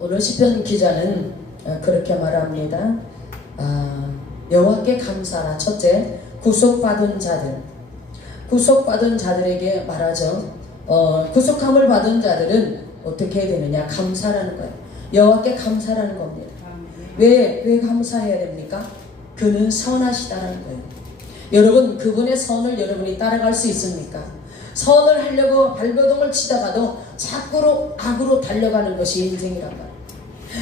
오늘 시편 기자는 그렇게 말합니다. 여호와께 감사하라. 첫째, 구속받은 자들에게 말하죠. 구속함을 받은 자들은 어떻게 해야 되느냐? 감사라는 거예요. 여호와께 감사라는 겁니다. 왜 감사해야 됩니까? 그는 선하시다라는 거예요. 여러분, 그분의 선을 여러분이 따라갈 수 있습니까? 선을 하려고 발버둥을 치다가도 자꾸로 악으로 달려가는 것이 인생이란 말이에요.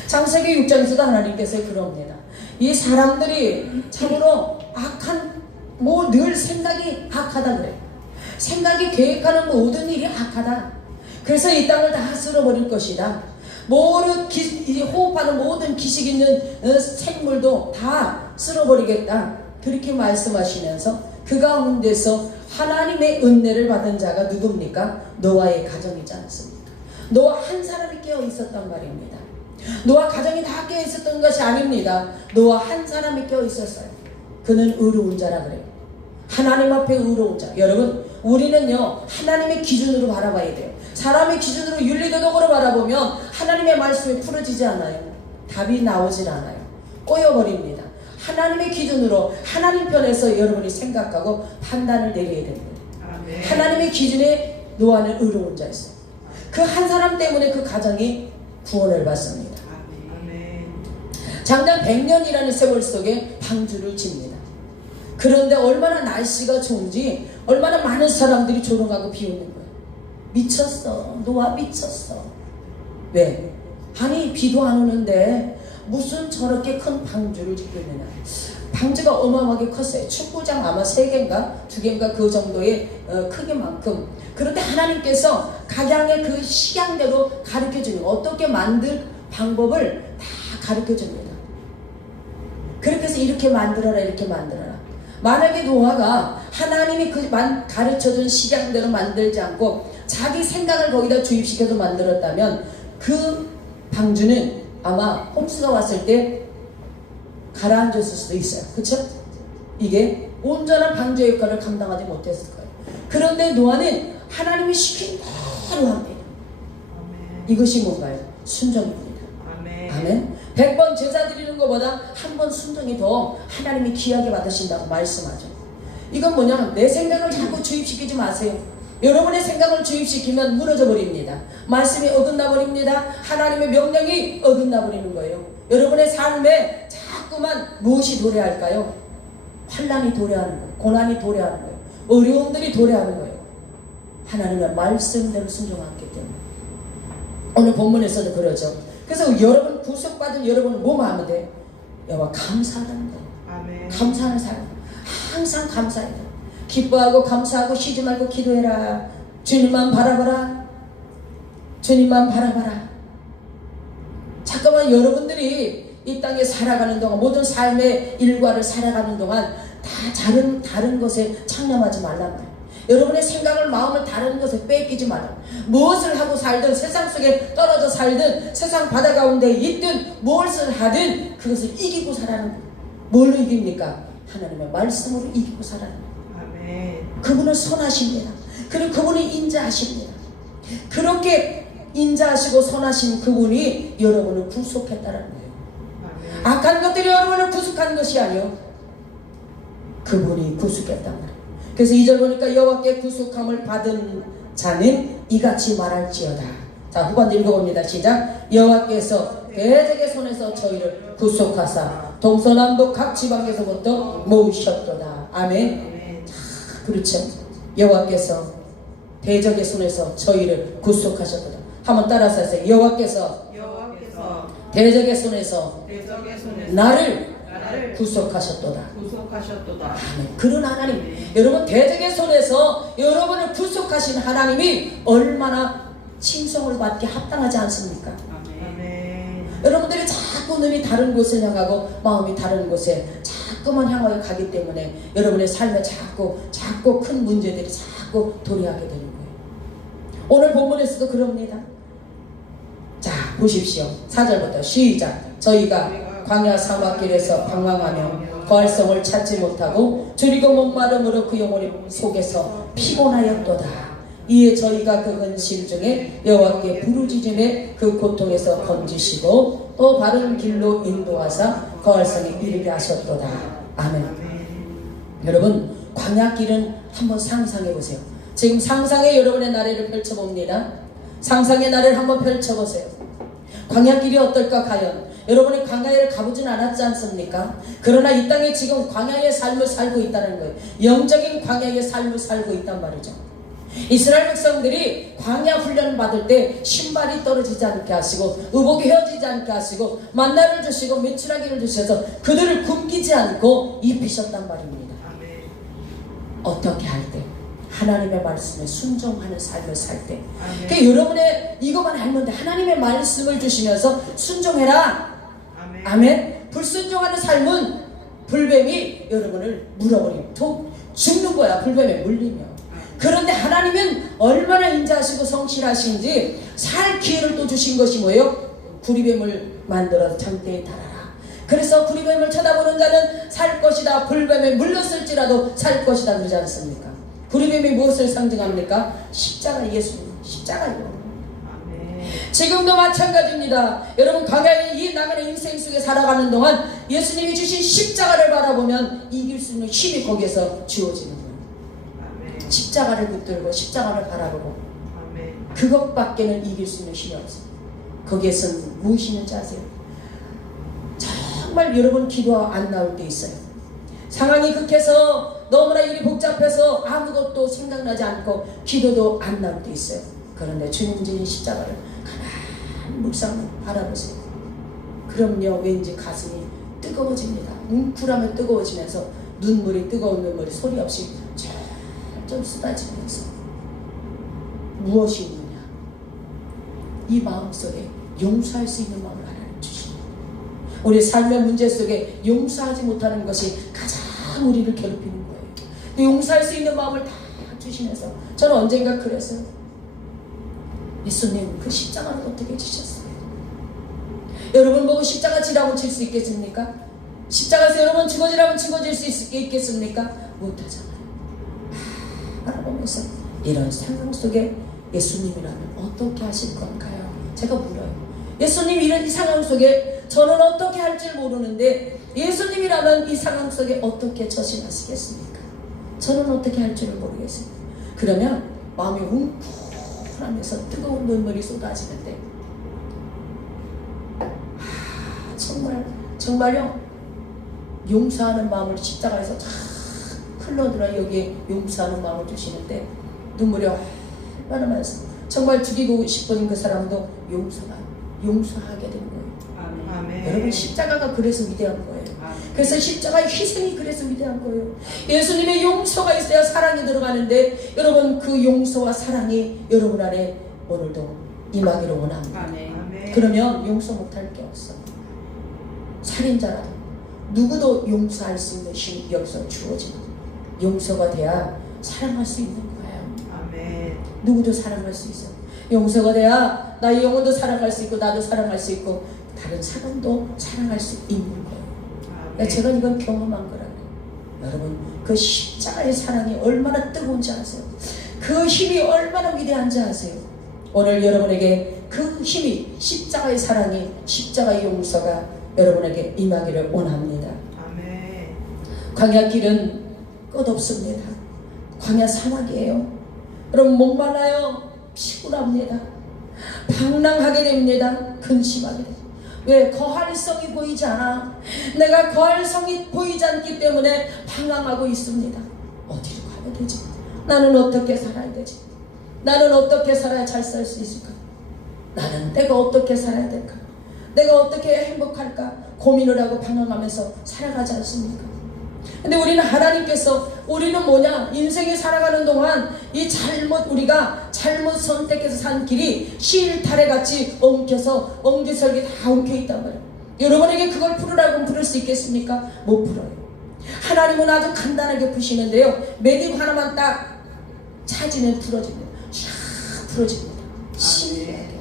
창세기 6장에서도 하나님께서 그럽니다. 이 사람들이 참으로 악한, 늘 생각이 악하다 그래요. 생각이 계획하는 모든 일이 악하다. 그래서 이 땅을 다 쓸어버릴 것이다. 호흡하는 모든 기식 있는 생물도 다 쓸어버리겠다. 그렇게 말씀하시면서 그 가운데서 하나님의 은혜를 받은 자가 누굽니까? 노아의 가정이지 않습니까? 노아 한 사람이 깨어 있었단 말입니다. 노아 가정이 다 깨어 있었던 것이 아닙니다. 노아 한 사람이 깨어 있었어요. 그는 의로운 자라 그래요. 하나님 앞에 의로운 자. 여러분, 우리는요 하나님의 기준으로 바라봐야 돼요. 사람의 기준으로 윤리도덕으로 바라보면 하나님의 말씀이 풀어지지 않아요. 답이 나오질 않아요. 꼬여버립니다. 하나님의 기준으로 하나님 편에서 여러분이 생각하고 판단을 내려야 됩니다. 아멘. 하나님의 기준에 노아는 의로운 자였어요. 그 한 사람 때문에 그 가정이 구원을 받습니다. 아멘. 장장 100년이라는 세월 속에 방주를 짓니다. 그런데 얼마나 날씨가 좋은지 얼마나 많은 사람들이 조롱하고 비웃는 거예요. 미쳤어. 노아 미쳤어. 왜? 아니 비도 안 오는데 무슨 저렇게 큰 방주를 짓고 있느냐. 방주가 어마어마하게 컸어요. 축구장 아마 3개인가 2개인가 그 정도의 크기만큼. 그런데 하나님께서 각양의 그 식양대로 가르쳐주는, 어떻게 만들 방법을 다 가르쳐줍니다. 그렇게 해서 이렇게 만들어라 이렇게 만들어라. 만약에 노아가 하나님이 그 가르쳐준 식양대로 만들지 않고 자기 생각을 거기다 주입시켜서 만들었다면 그 방주는 아마 홍수가 왔을 때 가라앉았을 수도 있어요. 그렇죠? 이게 온전한 방주의 역할을 감당하지 못했을 거예요. 그런데 노아는 하나님이 시킨 대로 합니다. 이것이 뭔가요? 순종입니다. 아멘. 100번 제사 드리는 것보다 한 번 순종이 더 하나님이 귀하게 받으신다고 말씀하죠. 이건 뭐냐면 내 생각을 자꾸 주입시키지 마세요. 여러분의 생각을 주입시키면 무너져 버립니다. 말씀이 어긋나 버립니다. 하나님의 명령이 어긋나 버리는 거예요. 여러분의 삶에 자꾸만 무엇이 도래할까요? 환난이 도래하는 거예요. 고난이 도래하는 거예요. 어려움들이 도래하는 거예요. 하나님의 말씀대로 순종하기 때문에. 오늘 본문에서도 그러죠. 그래서 여러분 구속받은 여러분은 뭐만 하면 돼요? 여호와 감사하는 거예요. 아멘. 감사하는 삶. 항상 감사해야 돼요. 기뻐하고 감사하고 쉬지 말고 기도해라. 주님만 바라봐라. 주님만 바라봐라. 잠깐만 여러분들이 이 땅에 살아가는 동안, 모든 삶의 일과를 살아가는 동안 다 다른 것에 창념하지 말란 말이에요. 여러분의 생각을, 마음을 다른 것에 뺏기지 말아요. 무엇을 하고 살든, 세상 속에 떨어져 살든, 세상 바다 가운데 있든, 무엇을 하든 그것을 이기고 살아는 거예요. 뭘로 이깁니까? 하나님의 말씀으로 이기고 살아는 거예요. 그분은 선하십니다. 그리고 그분이 인자하십니다. 그렇게 인자하시고 선하신 그분이 여러분을 구속했다는 거예요. 악한 것들이 여러분을 구속하는 것이 아니요, 그분이 구속했단 말이에요. 그래서 2절 보니까 여호와께 구속함을 받은 자는 이같이 말할지어다. 자, 후반절 읽어봅니다. 시작. 여호와께서 대적의 손에서 저희를 구속하사 동서남북 각 지방에서부터 모으셨도다. 아멘. 자, 그렇죠. 여호와께서 대적의 손에서 저희를 구속하셨도다. 한번 따라서 하세요. 여호와께서 대적의 손에서 나를 구속하셨도다. 아멘. 그런 하나님, 여러분 대적의 손에서 여러분을 구속하신 하나님이 얼마나 칭송을 받기 합당하지 않습니까? 아멘. 여러분들이 자꾸 눈이 다른 곳을 향하고 마음이 다른 곳에 자꾸만 향하여 가기 때문에 여러분의 삶에 자꾸 큰 문제들이 자꾸 도래하게 되는 거예요. 오늘 본문에서도 그럽니다. 자, 보십시오. 4절부터 시작. 저희가 광야 사막길에서 방황하며 거할성을 찾지 못하고 줄이고 목마름으로 그 영혼이 속에서 피곤하였도다. 이에 저희가 그 근심 중에 여호와께 부르짖음에 그 고통에서 건지시고 또 바른 길로 인도하사 거할성에 이르게 하셨도다. 아멘. 여러분, 광야길은 한번 상상해 보세요. 지금 상상의 여러분의 나래를 펼쳐봅니다. 상상의 나래를 한번 펼쳐보세요. 광야길이 어떨까 과연? 여러분이 광야를 가보진 않았지 않습니까? 그러나 이 땅에 지금 광야의 삶을 살고 있다는 거예요. 영적인 광야의 삶을 살고 있단 말이죠. 이스라엘 백성들이 광야 훈련을 받을 때 신발이 떨어지지 않게 하시고 의복이 헤어지지 않게 하시고 만나를 주시고 메추라기를 주셔서 그들을 굶기지 않고 입히셨단 말입니다. 어떻게 할 때? 하나님의 말씀에 순종하는 삶을 살 때. 그러니까 여러분의 이것만 알면 돼. 하나님의 말씀을 주시면서 순종해라. 아멘. 불순종하는 삶은 불뱀이 여러분을 물어버리면 죽는 거야. 불뱀에 물리면. 그런데 하나님은 얼마나 인자하시고 성실하신지 살 기회를 또 주신 것이 뭐예요? 구리뱀을 만들어서 장대에 달아라. 그래서 구리뱀을 쳐다보는 자는 살 것이다. 불뱀에 물렸을지라도 살 것이다. 그러지 않습니까? 구리뱀이 무엇을 상징합니까? 십자가 예수님. 십자가요. 지금도 마찬가지입니다. 여러분, 광야의 이 나가는 인생 속에 살아가는 동안 예수님이 주신 십자가를 바라보면 이길 수 있는 힘이 거기에서 주어지는 거예요. 십자가를 붙들고 십자가를 바라보고 그것밖에는 이길 수 있는 힘이 없어요. 거기에서는 무엇이 있는지 아세요? 정말 여러분 기도 안 나올 때 있어요. 상황이 극해서 너무나 일이 복잡해서 아무것도 생각나지 않고 기도도 안 나올 때 있어요. 그런데 주님 주신 십자가를 가만히 묵상 바라보세요. 그럼요, 왠지 가슴이 뜨거워집니다. 뭉클하면 뜨거워지면서 눈물이, 뜨거운 눈물이 소리 없이 좀 쏟아지면서 무엇이 있느냐? 이 마음속에 용서할 수 있는 마음을 하나님 주십니다. 우리 삶의 문제 속에 용서하지 못하는 것이 가장 우리를 괴롭히는 거예요. 용서할 수 있는 마음을 다 주시면서 저는 언젠가 그랬어요. 예수님, 그 십자가를 어떻게 지셨어요? 여러분 보고 십자가 지라고 칠 수 있겠습니까? 십자가에서 여러분 죽어지라면 죽어질 수 있겠습니까? 못하잖아요. 바라보면서 이런 상황 속에 예수님이라면 어떻게 하실 건가요? 제가 물어요. 예수님, 이런 이 상황 속에 저는 어떻게 할 줄 모르는데 예수님이라면 이 상황 속에 어떻게 처신하시겠습니까? 저는 어떻게 할 줄을 모르겠습니다. 그러면 마음이 웅크하면서 뜨거운 눈물이 쏟아지는데 정말요, 용서하는 마음을 십자가에서 쫙 흘러들어 여기에 용서하는 마음을 주시는데 눈물이 얼마나 많습니다. 정말 죽이고 싶은 그 사람도 용서하게 되는 거예요. 아멘. 여러분, 십자가가 그래서 위대한 거예요. 아멘. 그래서 십자가의 희생이 그래서 위대한 거예요. 예수님의 용서가 있어야 사랑이 들어가는데 여러분, 그 용서와 사랑이 여러분 안에 오늘도 임하기를 원합니다. 아멘. 그러면 용서 못할 게 없어. 살인자라도 누구도 용서할 수 있는 힘이 여기서 주어집니다. 용서가 돼야 사랑할 수 있는 거예요. 아멘. 누구도 사랑할 수 있어요. 용서가 돼야 나의 영혼도 사랑할 수 있고 나도 사랑할 수 있고 다른 사람도 사랑할 수 있는 거예요. 제가 이건 경험한 거라고요. 여러분, 그 십자가의 사랑이 얼마나 뜨거운지 아세요? 그 힘이 얼마나 위대한지 아세요? 오늘 여러분에게 그 힘이, 십자가의 사랑이, 십자가의 용서가 여러분에게 임하기를 원합니다. 아멘. 광야길은 끝없습니다. 광야 사막이에요. 여러분, 목말라요. 피곤합니다. 방랑하게 됩니다. 근심하게 됩니다. 왜? 거할성이 보이지 않아. 내가 거할성이 보이지 않기 때문에 방황하고 있습니다. 어디로 가야 되지? 나는 어떻게 살아야 되지? 나는 어떻게 살아야 잘 살 수 있을까? 나는 내가 어떻게 살아야 될까? 내가 어떻게 행복할까? 고민을 하고 방황하면서 살아가지 않습니까? 근데 우리는 하나님께서 우리는 뭐냐? 인생에 살아가는 동안 이 우리가 잘못 선택해서 산 길이 실타래 같이 엉켜서 엉기설기 다 엉켜있단 말이에요. 여러분에게 그걸 풀으라고 풀을 수 있겠습니까? 못 풀어요. 하나님은 아주 간단하게 푸시는데요. 매듭 하나만 딱 찾으면 풀어집니다. 샥 풀어집니다. 신기하게.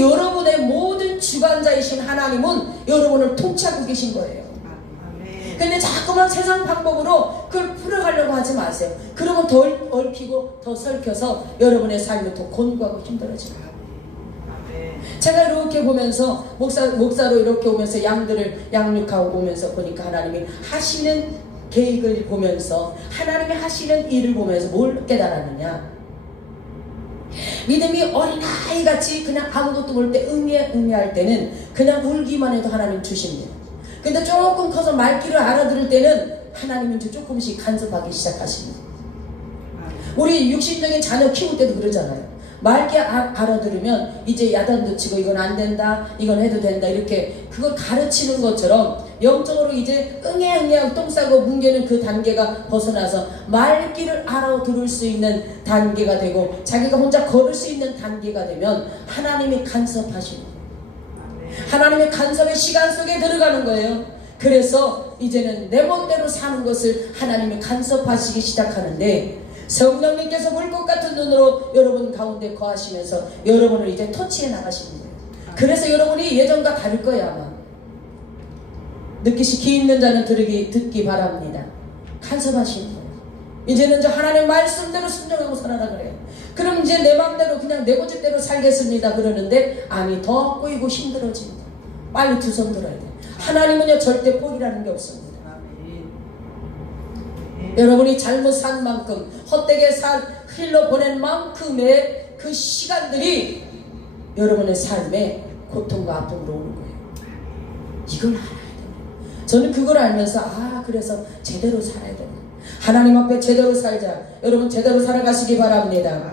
여러분의 모든 주관자이신 하나님은 여러분을 통치하고 계신 거예요. 근데 자꾸만 세상 방법으로 그걸 풀어가려고 하지 마세요. 그러면 더 얽히고 더 설켜서 여러분의 삶이 더 곤고하고 힘들어집니다. 제가 이렇게 보면서 목사로 이렇게 오면서 양들을 양육하고 오면서 보니까 하나님이 하시는 계획을 보면서 하나님이 하시는 일을 보면서 뭘 깨달았느냐, 믿음이 어린아이같이 그냥 아무것도 모를 때 응애할 때는 그냥 울기만 해도 하나님 주십니다. 근데 조금 커서 말귀를 알아들을 때는 하나님은 이제 조금씩 간섭하기 시작하십니다. 우리 육신적인 자녀 키울 때도 그러잖아요. 말귀 알아들으면 이제 야단도 치고 이건 안 된다, 이건 해도 된다, 이렇게 그걸 가르치는 것처럼 영적으로 이제 응애하고 똥 싸고 뭉개는 그 단계가 벗어나서 말귀를 알아들을 수 있는 단계가 되고 자기가 혼자 걸을 수 있는 단계가 되면 하나님이 간섭하시는 거예요. 하나님의 간섭의 시간 속에 들어가는 거예요. 그래서 이제는 내 멋대로 사는 것을 하나님이 간섭하시기 시작하는데, 성령님께서 물꽃 같은 눈으로 여러분 가운데 거하시면서 여러분을 이제 터치해 나가시는 거예요. 그래서 여러분이 예전과 다를 거예요. 아마 느끼시 귀 있는 자는 듣기 바랍니다. 간섭하시는 거예요. 이제는 저 하나님의 말씀대로 순종하고 살아라 그래요. 그럼 이제 내 마음대로 그냥 내 고집대로 살겠습니다 그러는데, 아니 더 꼬이고 힘들어집니다. 빨리 두 손 들어야 돼요. 하나님은요 절대 포기라는 게 없습니다. 여러분이 잘못 산 만큼, 헛되게 흘러보낸 만큼의 그 시간들이 여러분의 삶에 고통과 아픔으로 오는 거예요. 이걸 알아야 돼요. 저는 그걸 알면서 그래서 제대로 살아야 돼요. 하나님 앞에 제대로 살자. 여러분 제대로 살아가시기 바랍니다.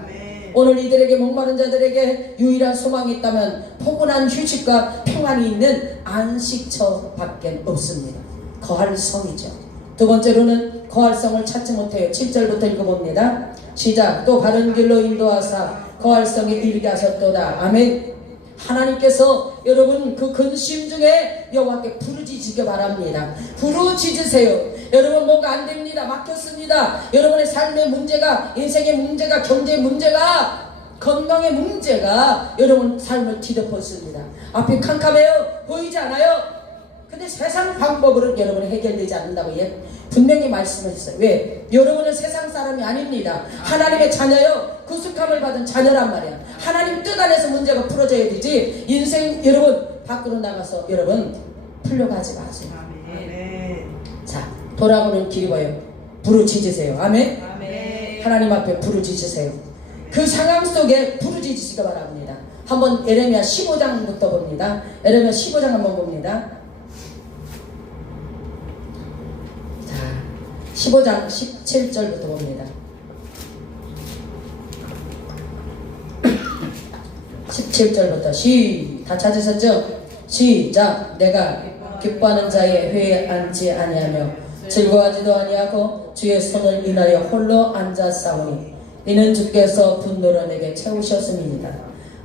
오늘 이들에게 목마른 자들에게 유일한 소망이 있다면 포근한 휴식과 평안이 있는 안식처밖에 없습니다. 거할 성이죠. 두 번째로는 거할성을 찾지 못해요. 7절부터 읽어봅니다. 시작. 또 바른 길로 인도하사 거할성에 이르게 하셨도다. 아멘. 하나님께서 여러분 그 근심 중에 여호와께 부르짖으시기 바랍니다. 부르짖으세요. 여러분 뭔가 안 됩니다. 막혔습니다. 여러분의 삶의 문제가, 인생의 문제가, 경제의 문제가, 건강의 문제가 여러분 삶을 뒤덮었습니다. 앞이 캄캄해요. 보이지 않아요. 근데 세상 방법으로 여러분이 해결되지 않는다고 분명히 말씀하셨어요. 왜? 여러분은 세상 사람이 아닙니다. 하나님의 자녀요. 구속함을 받은 자녀란 말이야. 하나님 뜻 안에서 문제가 풀어져야 되지, 인생 여러분 밖으로 나가서 여러분 풀려가지 마세요. 아멘. 자, 돌아오는 길이 뭐예요? 부르짖으세요. 아멘. 아멘. 하나님 앞에 부르짖으세요. 그 상황 속에 부르짖으시기 바랍니다. 한번 에레미야 15장부터 봅니다. 에레미야 15장 한번 봅니다. 15장 17절부터 봅니다. 17절부터 다 찾으셨죠? 시작. 내가 기뻐하는 자의 회에 앉지 아니하며 즐거워하지도 아니하고 주의 손을 인하여 홀로 앉아 싸우니 이는 주께서 분노로 내게 채우셨음이니라.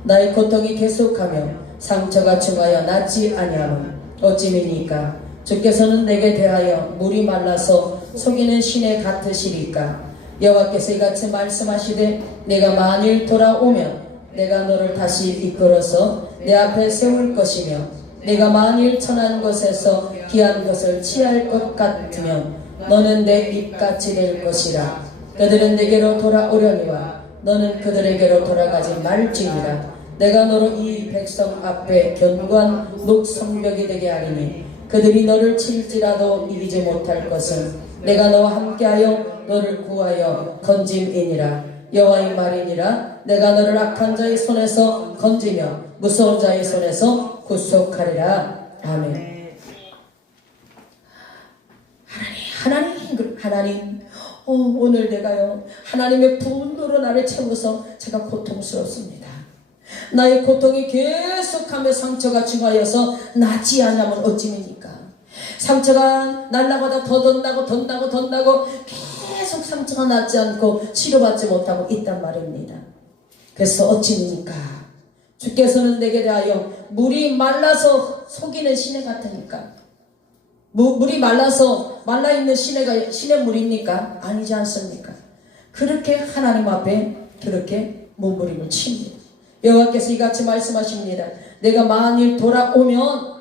나의 고통이 계속하며 상처가 중하여 낫지 아니하면 어찌미니까. 주께서는 내게 대하여 물이 말라서 속이는 시내 같으시리까. 여호와께서 이같이 말씀하시되 내가 만일 돌아오면 내가 너를 다시 이끌어서 내 앞에 세울 것이며 내가 만일 천한 곳에서 귀한 것을 취할 것 같으면 너는 내 입같이 될 것이라. 그들은 내게로 돌아오려니와 너는 그들에게로 돌아가지 말지니라. 내가 너로 이 백성 앞에 견고한 녹성벽이 되게 하리니 그들이 너를 칠지라도 이기지 못할 것은 내가 너와 함께하여 너를 구하여 건짐이니라. 여호와의 말이니라. 내가 너를 악한 자의 손에서 건지며 무서운 자의 손에서 구속하리라. 아멘. 하나님, 오늘 내가요 하나님의 분노로 나를 채워서 제가 고통스럽습니다. 나의 고통이 계속하며 상처가 중하여서 낫지 않으면 어찌입니까? 상처가 날라가다 더 덧나고 계속 상처가 낫지 않고 치료받지 못하고 있단 말입니다. 그래서 어찌입니까? 주께서는 내게 대하여 물이 말라서 속이는 시내 같으니까. 물이 말라서 말라있는 시내가 시냇물입니까? 아니지 않습니까? 그렇게 하나님 앞에 그렇게 몸부림을 칩니다. 여호와께서 이같이 말씀하십니다. 내가 만일 돌아오면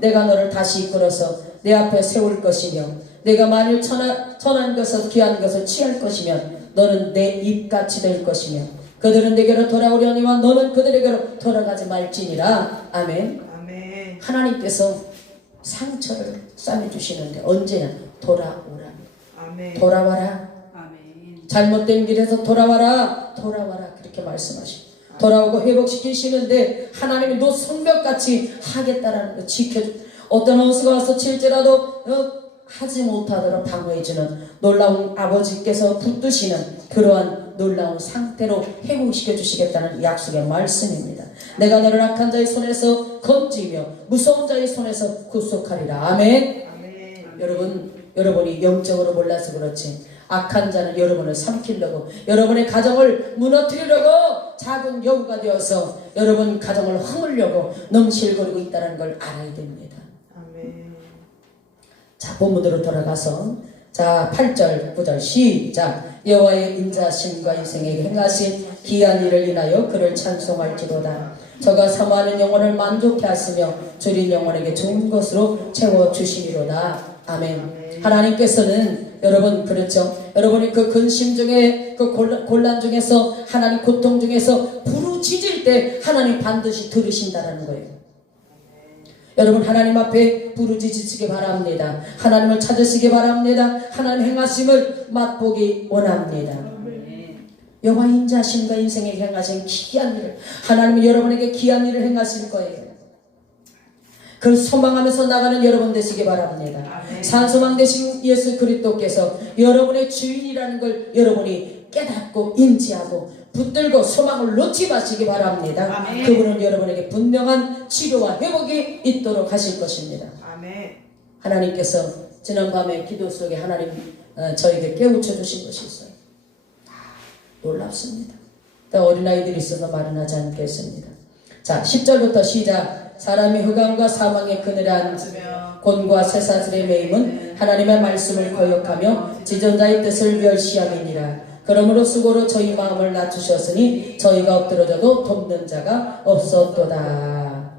내가 너를 다시 이끌어서 내 앞에 세울 것이며 내가 만일 천한 것을 귀한 것을 취할 것이면 너는 내 입같이 될 것이며 그들은 내게로 돌아오려니와 너는 그들에게로 돌아가지 말지니라. 아멘. 아멘. 하나님께서 상처를 싸매주시는데 언제냐? 돌아오라. 아멘. 돌아와라. 아멘. 잘못된 길에서 돌아와라. 돌아와라. 그렇게 말씀하시고 돌아오고 회복시키시는데 하나님이 너 성벽같이 하겠다라는 거 지켜줘. 어떤 원수가 와서 칠지라도 하지 못하도록 방어해주는 놀라운 아버지께서 붙드시는 그러한 놀라운 상태로 회복시켜 주시겠다는 약속의 말씀입니다. 내가 너를 악한 자의 손에서 건지며 무서운 자의 손에서 구속하리라. 아멘. 아멘. 여러분이 영적으로 몰라서 그렇지 악한 자는 여러분을 삼키려고 여러분의 가정을 무너뜨리려고 작은 여우가 되어서 여러분 가정을 허물려고 넘실거리고 있다는 걸 알아야 됩니다. 아멘. 자, 본문으로 돌아가서 자 8절 9절 시작. 여호와의 인자심과 인생에게 행하신 기한 일을 인하여 그를 찬송할지로다. 저가 사모하는 영혼을 만족케 하시며 줄인 영혼에게 좋은 것으로 채워주시리로다. 아멘. 하나님께서는 여러분 그렇죠. 여러분이 그 근심 중에 그 곤란 중에서 하나님 고통 중에서 부르짖을 때 하나님 반드시 들으신다는 거예요. 여러분 하나님 앞에 부르짖으시기 바랍니다. 하나님을 찾으시기 바랍니다. 하나님 행하심을 맛보기 원합니다. 여호와 인자심과 인생에 행하신 기한 일을 하나님은 여러분에게 기한 일을 행하실 거예요. 그걸 소망하면서 나가는 여러분 되시기 바랍니다. 산소망 되신 예수 그리스도께서 여러분의 주인이라는 걸 여러분이 깨닫고 인지하고 붙들고 소망을 놓지 마시기 바랍니다. 아멘. 그분은 여러분에게 분명한 치료와 회복이 있도록 하실 것입니다. 아멘. 하나님께서 지난밤에 기도 속에 하나님 저에게 깨우쳐 주신 것이 있어요. 놀랍습니다. 어린아이들이 있어서 말은 하지 않겠습니다. 자 10절부터 시작. 사람이 흑암과 사망의 그늘에 앉으며 곤과 쇠사슬의 매임은 하나님의 말씀을 거역하며 지존자의 뜻을 멸시함이니라. 그러므로 수고로 저희 마음을 낮추셨으니 저희가 엎드러져도 돕는 자가 없었도다.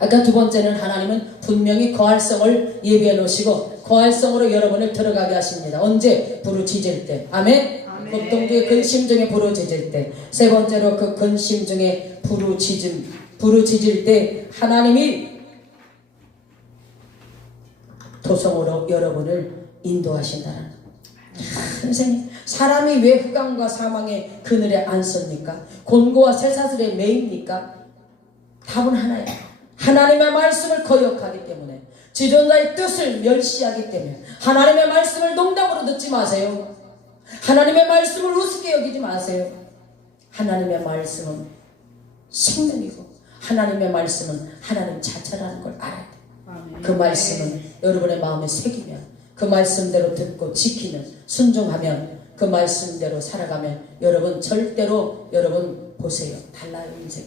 아까 두 번째는 하나님은 분명히 거할성을 예비해 놓으시고 거할성으로 여러분을 들어가게 하십니다. 언제? 부르짖을 때. 아멘. 고통 중에 근심 중에 부르짖을 때. 세 번째로 그 근심 중에 부르짖을 때 하나님이 도성으로 여러분을 인도하신다는 선생님, 사람이 왜 흑암과 사망의 그늘에 앉습니까? 곤고와 쇠사슬에 매입니까? 답은 하나예요. 하나님의 말씀을 거역하기 때문에, 지존자의 뜻을 멸시하기 때문에. 하나님의 말씀을 농담으로 듣지 마세요. 하나님의 말씀을 우습게 여기지 마세요. 하나님의 말씀은 생명이고 하나님의 말씀은 하나님 자체라는 걸 알아야 돼요. 그 말씀은 여러분의 마음에 새기면 그 말씀대로 듣고 지키는 순종하면 그 말씀대로 살아가면 여러분 절대로 여러분 보세요. 달라요. 인생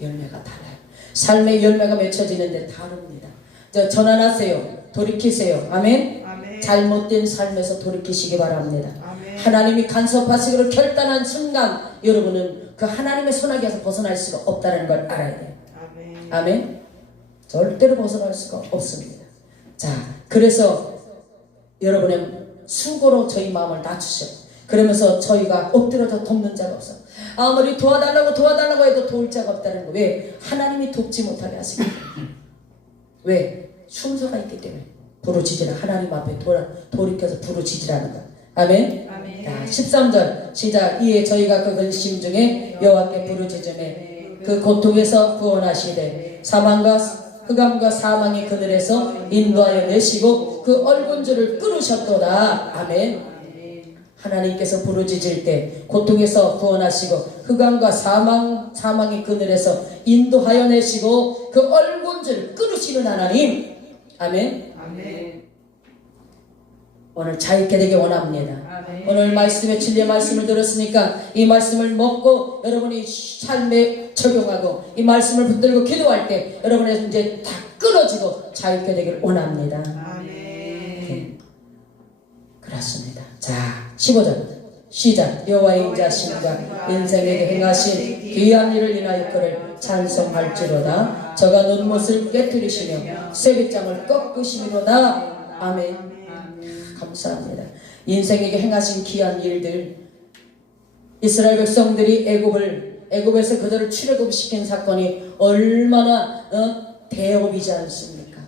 열매가 달라요. 삶의 열매가 맺혀지는데 다릅니다. 전환하세요. 돌이키세요. 아멘. 잘못된 삶에서 돌이키시기 바랍니다. 아멘. 하나님이 간섭하시기로 결단한 순간 여러분은 그 하나님의 손아귀에서 벗어날 수가 없다는 걸 알아야 돼요. 아멘. 아멘. 절대로 벗어날 수가 없습니다. 자, 그래서 여러분의 수고로 저희 마음을 낮추셔. 그러면서 저희가 엎드려서 돕는 자가 없어. 아무리 도와달라고 해도 도울 자가 없다는 거. 왜? 하나님이 돕지 못하게 하십니다. 왜? 순서가 있기 때문에. 부르짖으라. 하나님 앞에 돌이켜서 부르짖으라는 거. 아멘. 아멘. 자, 13절 시작. 이에 저희가 그 근심 중에 여호와께 부르짖으매 그 고통에서 구원하시되 흑암과 사망의 그늘에서 인도하여 내시고 그 얼굴줄을 끊으셨도다. 아멘. 하나님께서 부르짖을 때 고통에서 구원하시고 흑암과 사망의 그늘에서 인도하여 내시고 그 얼굴줄을 끊으시는 하나님. 아멘. 아멘. 오늘 자유케 되기 원합니다. 아멘. 오늘 말씀의 진리의 말씀을 들었으니까 이 말씀을 먹고 여러분이 삶에 적용하고 이 말씀을 붙들고 기도할 때 여러분의 이제 다 끊어지고 자유케 되기를 원합니다. 아멘. 그렇습니다. 자, 15절 시작. 여호와의 인자심과 인생에게 행하신 귀한 일을 인하여 그를 찬송할지로다. 저가 눈못을 깨뜨리시며 쇠빗장을 꺾으시미로다. 아멘. 감사합니다. 인생에게 행하신 귀한 일들, 이스라엘 백성들이 애굽에서 그들을 출애굽시킨 사건이 얼마나 대업이지 않습니까?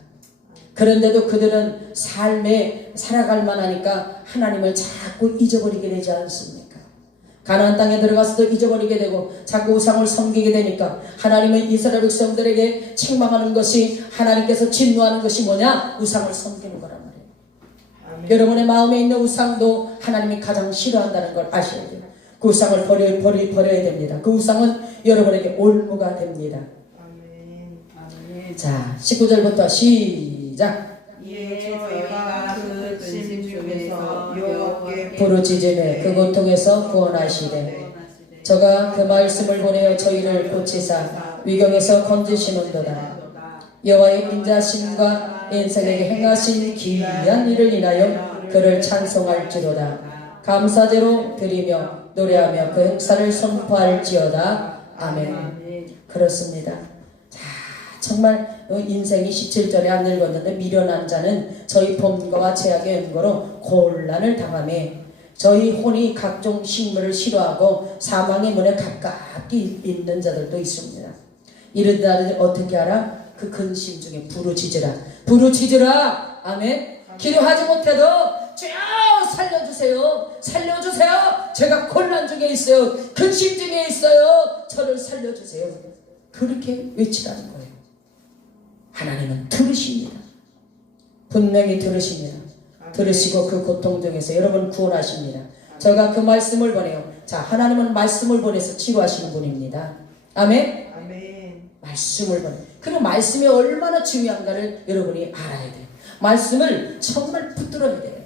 그런데도 그들은 삶에 살아갈 만하니까 하나님을 자꾸 잊어버리게 되지 않습니까? 가나안 땅에 들어가서도 잊어버리게 되고 자꾸 우상을 섬기게 되니까 하나님은 이스라엘 백성들에게 책망하는 것이, 하나님께서 진노하는 것이 뭐냐? 우상을 섬기는 거란 말이에요. 아멘. 여러분의 마음에 있는 우상도 하나님이 가장 싫어한다는 걸 아셔야 돼요. 그 우상을 버려야 됩니다. 그 우상은 여러분에게 올무가 됩니다. 아멘. 자, 19절부터 시작. 이에 저희가 그 근심 중에서 여호와께 부르짖음에 그 고통에서 구원하시되 저가 그 말씀을 보내어 저희를 고치사 위경에서 건지시는도다. 여호와의 인자심과 인생에게 행하신 귀한 일을 인하여 그를 찬송할지로다. 감사제로 드리며 노래하며 그 행사를 선포할지어다. 아멘. 그렇습니다. 자, 정말 인생이 17절에 안 읽었는데 미련한 자는 저희 범과와 제약의 연고로 곤란을 당하며 저희 혼이 각종 식물을 싫어하고 사망의 문에 가깝게 있는 자들도 있습니다. 이런 자들 어떻게 알아? 그 근심 중에 부르짖으라. 부르짖으라. 아멘. 기도하지 못해도 주여 살려주세요. 살려주세요. 제가 곤란 중에 있어요. 근심 중에 있어요. 저를 살려주세요. 그렇게 외치라는 거예요. 하나님은 들으십니다. 분명히 들으십니다. 들으시고 그 고통 중에서 여러분 구원하십니다. 제가 그 말씀을 보내요. 자, 하나님은 말씀을 보내서 치료하시는 분입니다. 아멘. 아멘. 말씀을 보내. 그 말씀이 얼마나 중요한가를 여러분이 알아야 돼요. 말씀을 정말 붙들어야 돼요.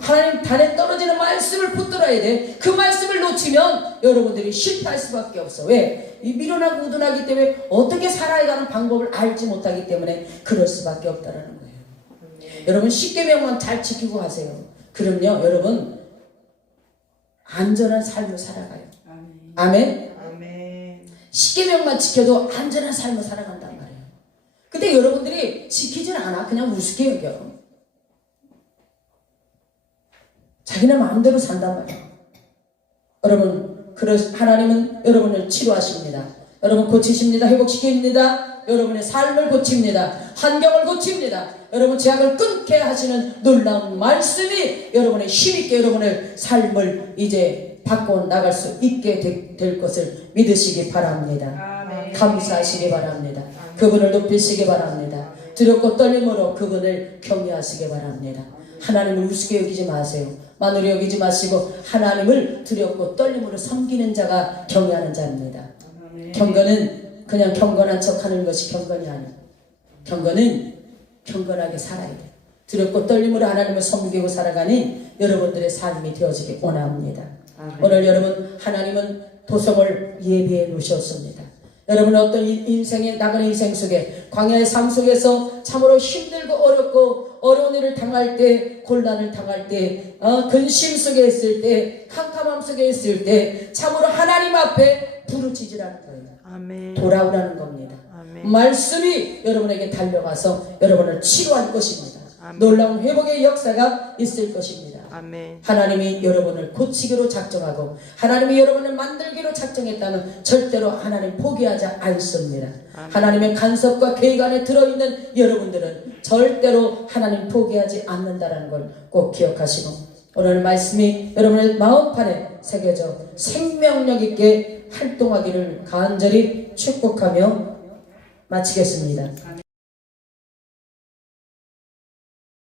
하나님 단에 떨어지는 말씀을 붙들어야 돼. 그 말씀을 놓치면 여러분들이 실패할 수밖에 없어. 왜? 이 미련하고 우둔하기 때문에 어떻게 살아야 하는 방법을 알지 못하기 때문에 그럴 수밖에 없다는 거예요. 여러분 10계명만 잘 지키고 가세요. 그럼요 여러분 안전한 삶을 살아가요. 아멘. 아멘. 10계명만 지켜도 안전한 삶을 살아간단 말이에요. 근데 여러분들이 지키진 않아. 그냥 우습게 여겨. 자기네 마음대로 산단 말이에요. 여러분, 하나님은 여러분을 치료하십니다. 여러분 고치십니다. 회복시킵니다. 여러분의 삶을 고칩니다. 환경을 고칩니다. 여러분 제약을 끊게 하시는 놀라운 말씀이 여러분의 힘있게 여러분의 삶을 이제 바꿔 나갈 수 있게 될 것을 믿으시기 바랍니다. 아멘. 감사하시기 바랍니다. 그분을 높이시기 바랍니다. 두렵고 떨림으로 그분을 경외하시기 바랍니다. 하나님을 우습게 여기지 마세요. 만으로 여기지 마시고 하나님을 두렵고 떨림으로 섬기는 자가 경외하는 자입니다. 경건은 그냥 경건한 척하는 것이 경건이 아니에요. 경건은 경건하게 살아야 돼요. 두렵고 떨림으로 하나님을 섬기고 살아가는 여러분들의 삶이 되어지길 원합니다. 오늘 여러분 하나님은 도성을 예비해 놓으셨습니다. 여러분은 어떤 인생의 나그네 인생 속에 광야의 삶 속에서 참으로 힘들고 어렵고 어려운 일을 당할 때, 곤란을 당할 때, 근심 속에 있을 때, 캄캄함 속에 있을 때 참으로 하나님 앞에 부르짖으라는 거예요. 아멘. 돌아오라는 겁니다. 아멘. 말씀이 여러분에게 달려가서 여러분을 치료할 것입니다. 아멘. 놀라운 회복의 역사가 있을 것입니다. 아멘. 하나님이 여러분을 고치기로 작정하고 하나님이 여러분을 만들기로 작정했다면 절대로 하나님 포기하지 않습니다. 아멘. 하나님의 간섭과 계획 안에 들어있는 여러분들은 절대로 하나님 포기하지 않는다는 걸 꼭 기억하시고 오늘 말씀이 여러분의 마음판에 새겨져 생명력 있게 활동하기를 간절히 축복하며 마치겠습니다.